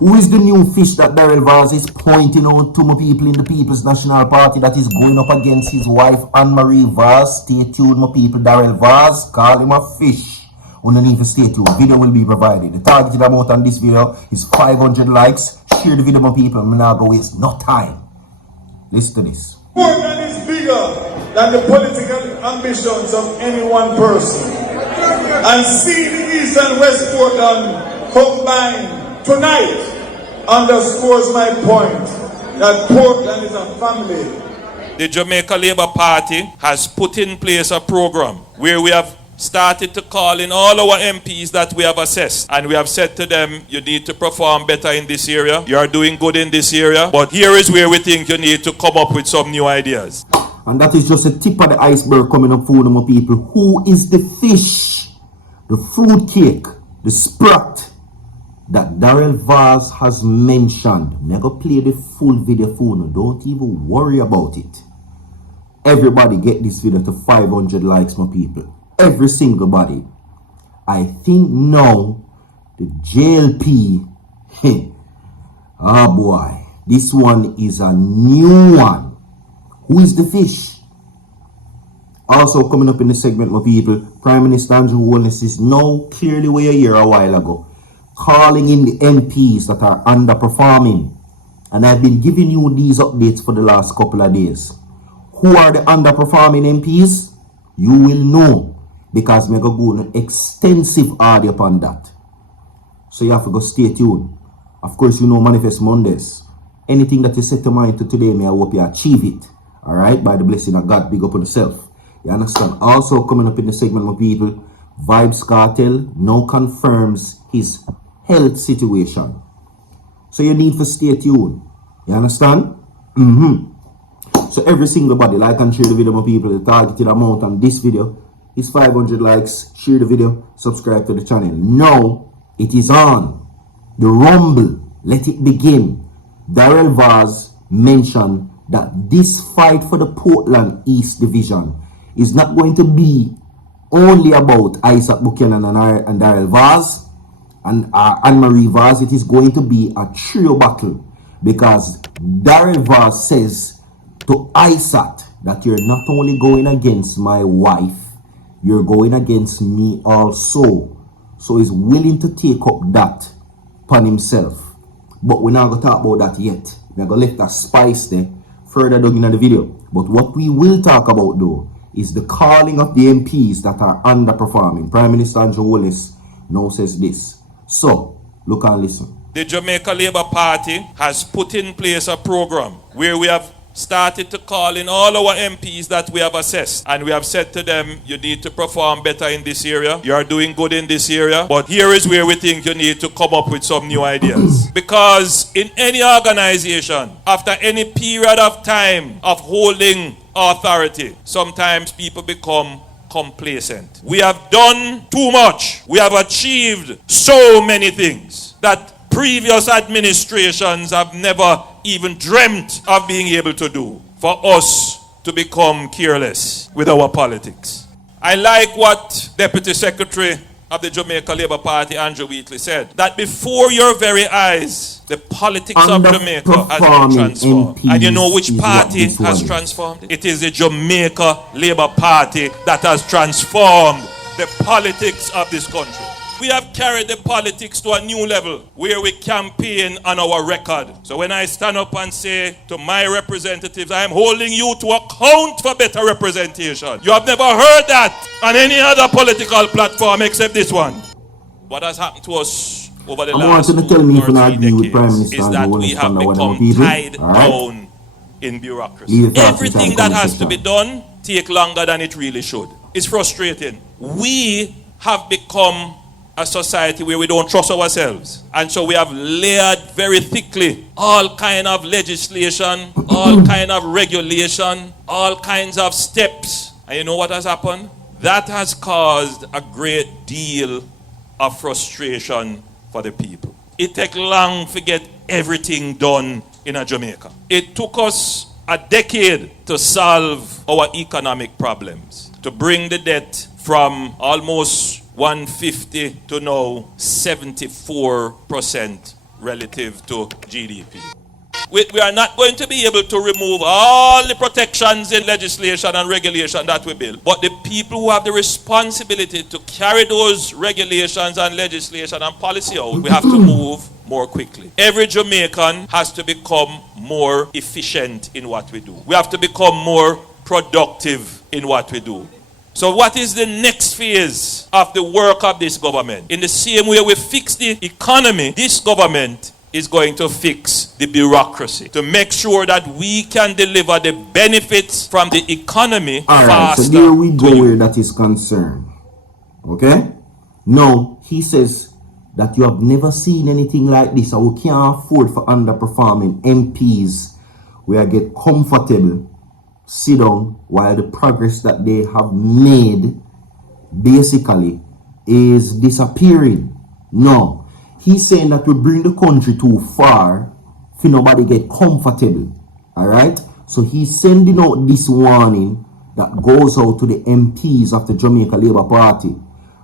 Who is the new fish that Daryl Vybz is pointing out to my people in the People's National Party that is going up against his wife Anne-Marie Vybz? Stay tuned, my people. Daryl Vybz, call him a fish. Underneath the stay tuned. Video will be provided. The targeted amount on this video is 500 likes. Share the video, my people. I'm not going to waste no time. Listen to this. Portland is bigger than the political ambitions of any one person. And see the East and West Portland combined tonight underscores my point that Portland is a family. The Jamaica Labour Party has put in place a program where we have started to call in all our MPs that we have assessed, and we have said to them, you need to perform better in this area, you are doing good in this area, but here is where we think you need to come up with some new ideas. And that is just a tip of the iceberg coming up for my people. Who is the fish, the fruit cake, the sprat that Daryl Vybz has mentioned? I'm going to play the full video for you. Don't even worry about it. Everybody get this video to 500 likes, my people. Every single body. I think now the JLP, oh boy, this one is a new one. Who is the fish? Also coming up in the segment, my people, Prime Minister Holness is now clearly way a year a while ago calling in the MPs that are underperforming, and I've been giving you these updates for the last couple of days. Who are the underperforming MPs? You will know, because I'm going to go on an extensive audio upon that. So you have to go stay tuned. Of course, you know Manifest Mondays. Anything that you set your mind to today, may I hope you achieve it. Alright, by the blessing of God, big up on yourself. You understand? Also coming up in the segment, my people, Vybz Kartel now confirms his health situation. So you need to stay tuned. You understand? So every single body, like and share the video, my people. The targeted amount on this video is 500 likes. Share the video, subscribe to the channel. Now it is on. The rumble, let it begin. Daryl Vybz mentioned that this fight for the Portland East Division is not going to be only about Isat Buchanan and Daryl Vybz and Anne-Marie Vybz. It is going to be a trio battle, because Daryl Vybz says to Isat that you're not only going against my wife, you're going against me also. So he's willing to take up that upon himself. But we're not going to talk about that yet. We're going to let that spice there further down in the video. But what we will talk about though is the calling of the MPs that are underperforming. Prime Minister Holness now says this. So, look and listen. The Jamaica Labour Party has put in place a program where we have started to call in all our MPs that we have assessed, and we have said to them, you need to perform better in this area, you are doing good in this area, but here is where we think you need to come up with some new ideas. Because in any organization, after any period of time of holding authority, sometimes people become complacent. We have done too much. We have achieved so many things that previous administrations have never even dreamt of being able to do. For us to become careless with our politics. I like what Deputy Secretary of the Jamaica Labour Party, Andrew Wheatley, said, that before your very eyes, the politics of Jamaica has been transformed. And you know which party has transformed it? It is the Jamaica Labour Party that has transformed the politics of this country. We have carried the politics to a new level where we campaign on our record. So when I stand up and say to my representatives, I am holding you to account for better representation. You have never heard that on any other political platform except this one. What has happened to us over the last 2 or 3 decades is that we have become tied down in bureaucracy. Everything that has to be done takes longer than it really should. It's frustrating. We have become a society where we don't trust ourselves, and so we have layered very thickly all kind of legislation, all kind of regulation, all kinds of steps. And you know what has happened? That has caused a great deal of frustration for the people. It takes long to get everything done in a Jamaica. It took us a decade to solve our economic problems, to bring the debt from almost 150 to now 74% relative to GDP. We are not going to be able to remove all the protections in legislation and regulation that we build. But the people who have the responsibility to carry those regulations and legislation and policy out, we have to move more quickly. Every Jamaican has to become more efficient in what we do. We have to become more productive in what we do. So what is the next phase of the work of this government? In the same way we fix the economy, this government is going to fix the bureaucracy to make sure that we can deliver the benefits from the economy faster. So there we go where that is concerned. Okay? Now, he says that you have never seen anything like this, and we can't afford for underperforming MPs where get comfortable, sit down, while the progress that they have made basically is disappearing. No. He's saying that we bring the country too far for nobody get comfortable. Alright? So he's sending out this warning that goes out to the MPs of the Jamaica Labour Party.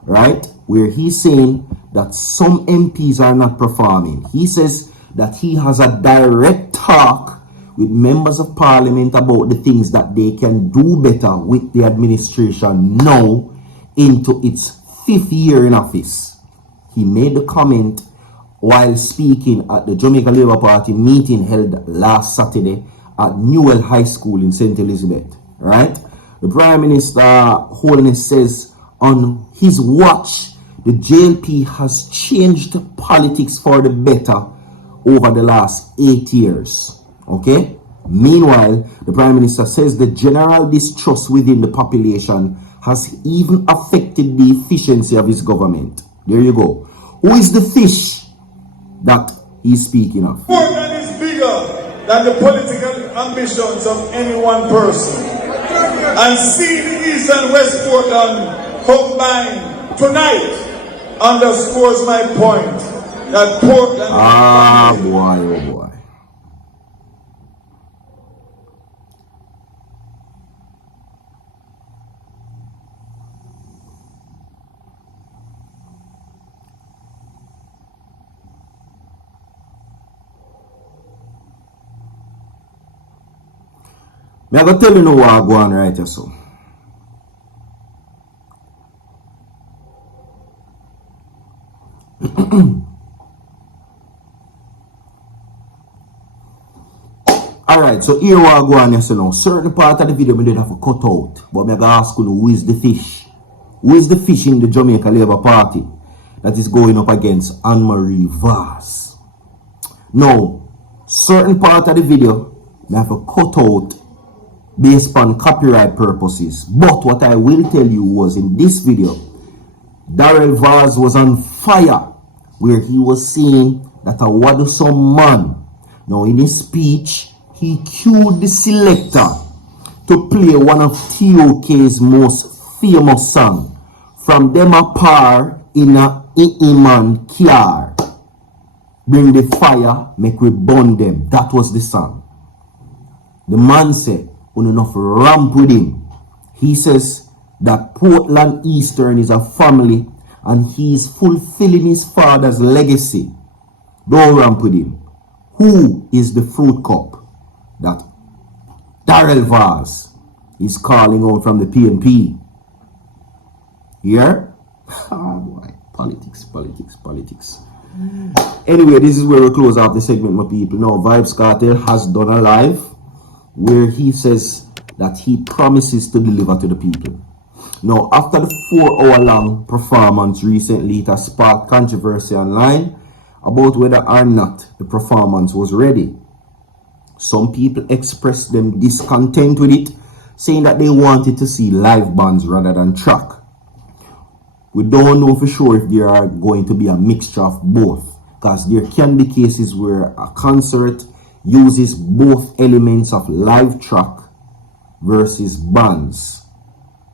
Right? Where he's saying that some MPs are not performing. He says that he has a direct talk with members of parliament about the things that they can do better with the administration now into its 5th year in office. He made the comment while speaking at the Jamaica Labour Party meeting held last Saturday at Newell High School in St. Elizabeth. Right? The Prime Minister, Holness, says on his watch, the JLP has changed politics for the better over the last 8 years. Okay? Meanwhile, the Prime Minister says the general distrust within the population has even affected the efficiency of his government. There you go. Who is the fish that he's speaking of? Portland is bigger than the political ambitions of any one person. And seeing the East and West Portland combined tonight underscores my point that Portland oh boy. I'm going to tell you now what I'm going right here, so. Alright, so here what I'm going here, so now. Certain part of the video I did have to cut out. But I'm going to ask you who is the fish? Who is the fish in the Jamaica Labour Party that is going up against Anne-Marie Vybz? Now, certain part of the video I have to cut out based on copyright purposes. But what I will tell you was in this video, Daryl Vybz was on fire where he was saying that I want some man. Now in his speech, he cued the selector to play one of TOK's most famous songs, From Them Apart in a man car. Bring the fire, make we burn them. That was the song. The man said, on enough ramp with him. He says that Portland Eastern is a family and he is fulfilling his father's legacy. Don't ramp with him. Who is the fruit cup that Daryl Vybz is calling out from the PNP? Here? Ah, boy. Politics. Anyway, this is where we close out the segment, my people. Now, Vybz Kartel has done a live where he says that he promises to deliver to the people. Now, after the 4-hour-long performance recently, it has sparked controversy online about whether or not the performance was ready. Some people expressed them discontent with it, saying that they wanted to see live bands rather than track. We don't know for sure if there are going to be a mixture of both, because there can be cases where a concert uses both elements of live track versus bands.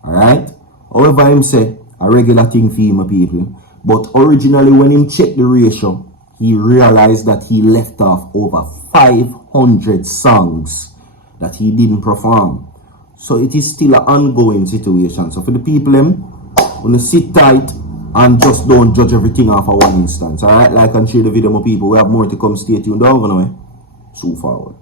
Alright? However, him say a regular thing for him, people. But originally when him checked the ratio, he realized that he left off over 500 songs that he didn't perform. So it is still an ongoing situation. So for the people, when you sit tight, And just don't judge everything off of one instance. Alright, like and share the video, my people. We have more to come. Stay tuned. Don't go away. So forward.